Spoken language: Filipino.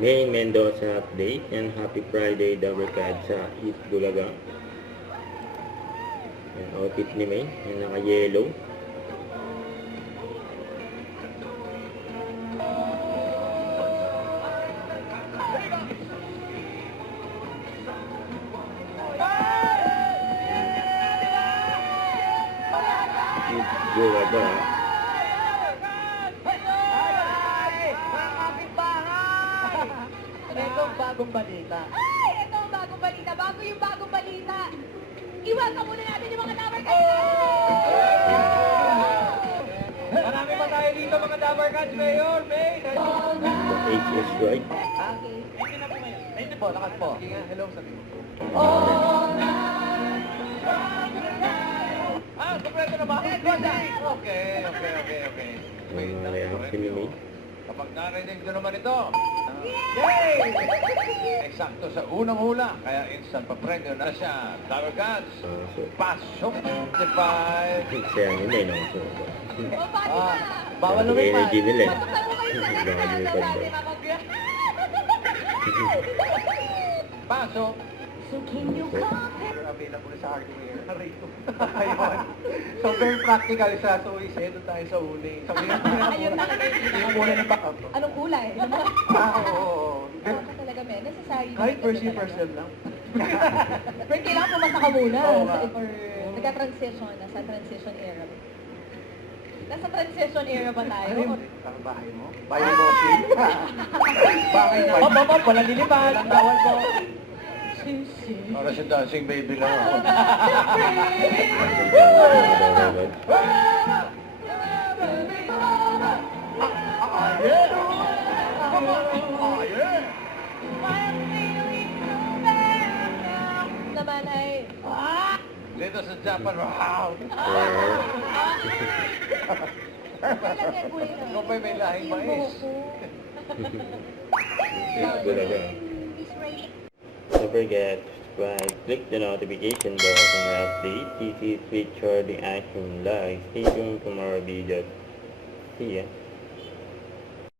May Mendoza update and happy Friday Dabarkad sa East Bulaga. Yan, outfit ni May, yung naka-yellow. East Bulaga. Ito ang bagong balita. Ay! Ito ang bagong balita. Bago yung bagong balita. Iwaka muna natin yung mga Dabarkad. Marami pa tayo dito mga Dabarkad, Mayor, May. HS right. Okay. Hindi na po ngayon. Hindi po, lakas po. Sige nga, hello sabi mo. Kompleto na ba? Okay. Wait, Yung reaction ni May. kapag narinig nyo naman ito, yay! Eksakto sa unang hula, kaya instant pa-premyo na siya. Dabarkads, So, pasok! Goodbye! saya ni May, no? So, O, pati ba? Bawal yung lumipad. energy nila eh. Patutan mo kayo sa lahat Baka ng lumipad natin, ba? Pasok! So can you come? Available sa hardware. Narito. Ayun. So, very practical siya. So, doon tayo sa huli. So, Ayun talaga yung muna ng backup. Anong kulay? Oo. Ano ka talaga, men? Necessary. Kahit first year, first sem lang. Pero kailangan pumasa ka muna. Oo nga. Or nagka-transition, nasa transition era. Nasa transition era ba tayo? Ano yung bahay mo? Bahay mo, bossing? Bahay mo. Op, walang lilipad. Bawal po. Sisi. Para si dancing baby lang ako. Naman ay... Dito sa Japan, wow! Kailangan ko rin. Ikaw ba'y may lahing mais? East Bulaga. Don't forget to subscribe, click the notification bell for more updates. This is Richard the Action Live. Stay tuned for more videos. See ya.